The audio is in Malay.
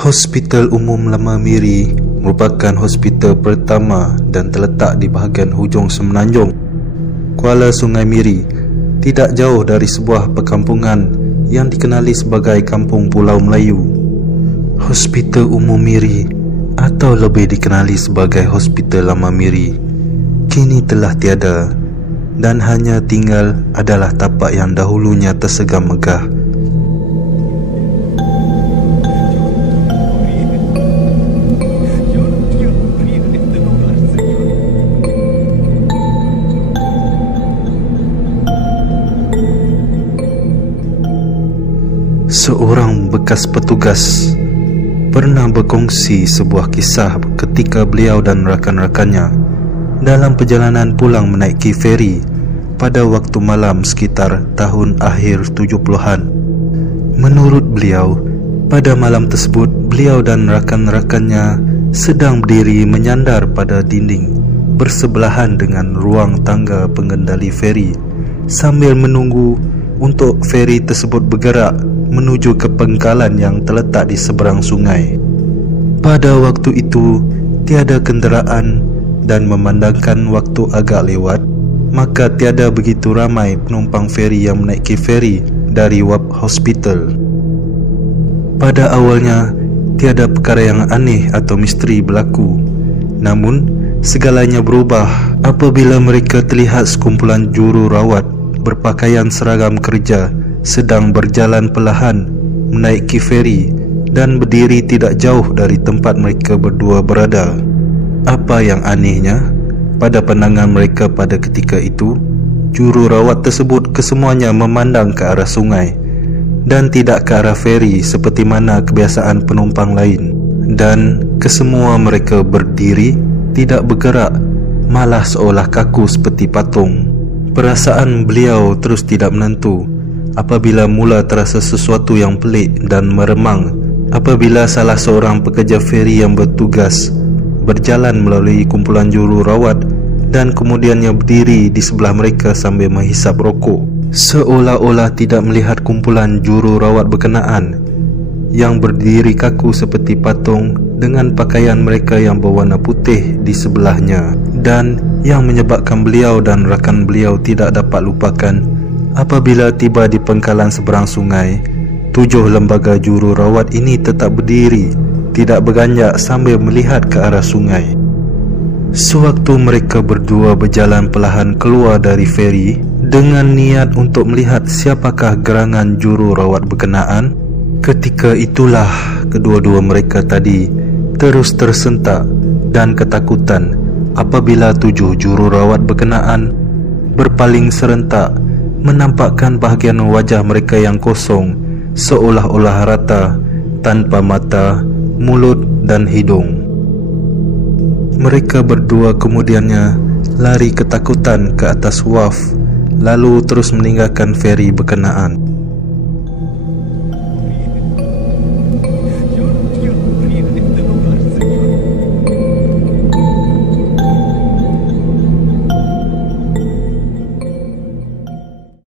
Hospital Umum Lama Miri merupakan hospital pertama dan terletak di bahagian hujung Semenanjung, Kuala Sungai Miri, tidak jauh dari sebuah perkampungan yang dikenali sebagai Kampung Pulau Melayu. Hospital Umum Miri atau lebih dikenali sebagai Hospital Lama Miri kini telah tiada dan hanya tinggal adalah tapak yang dahulunya tersegam megah. Seorang bekas petugas pernah berkongsi sebuah kisah ketika beliau dan rakan-rakannya dalam perjalanan pulang menaiki feri pada waktu malam sekitar tahun akhir 70-an. Menurut beliau, pada malam tersebut beliau dan rakan-rakannya sedang berdiri menyandar pada dinding bersebelahan dengan ruang tangga pengendali feri sambil menunggu untuk feri tersebut bergerak menuju ke pangkalan yang terletak di seberang sungai. Pada waktu itu tiada kenderaan dan memandangkan waktu agak lewat, maka tiada begitu ramai penumpang feri yang menaiki feri dari Wap Hospital. Pada awalnya tiada perkara yang aneh atau misteri berlaku. Namun segalanya berubah apabila mereka terlihat sekumpulan jururawat berpakaian seragam kerja sedang berjalan perlahan menaiki feri dan berdiri tidak jauh dari tempat mereka berdua berada. Apa yang anehnya, pada pandangan mereka pada ketika itu, jururawat tersebut kesemuanya memandang ke arah sungai dan tidak ke arah feri seperti mana kebiasaan penumpang lain. Dan kesemua mereka berdiri, tidak bergerak, malah seolah kaku seperti patung. Perasaan beliau terus tidak menentu apabila mula terasa sesuatu yang pelik dan meremang apabila salah seorang pekerja feri yang bertugas berjalan melalui kumpulan jururawat dan kemudiannya berdiri di sebelah mereka sambil menghisap rokok, seolah-olah tidak melihat kumpulan jururawat berkenaan yang berdiri kaku seperti patung dengan pakaian mereka yang berwarna putih di sebelahnya. Dan yang menyebabkan beliau dan rakan beliau tidak dapat lupakan, apabila tiba di pangkalan seberang sungai, 7 lembaga jururawat ini tetap berdiri, tidak beranjak sambil melihat ke arah sungai. Sewaktu mereka berdua berjalan perlahan keluar dari feri dengan niat untuk melihat siapakah gerangan jururawat berkenaan, ketika itulah kedua-dua mereka tadi terus tersentak dan ketakutan apabila 7 jururawat berkenaan berpaling serentak menampakkan bahagian wajah mereka yang kosong, seolah-olah rata, tanpa mata, mulut dan hidung. Mereka berdua kemudiannya lari ketakutan ke atas wharf, lalu terus meninggalkan feri berkenaan.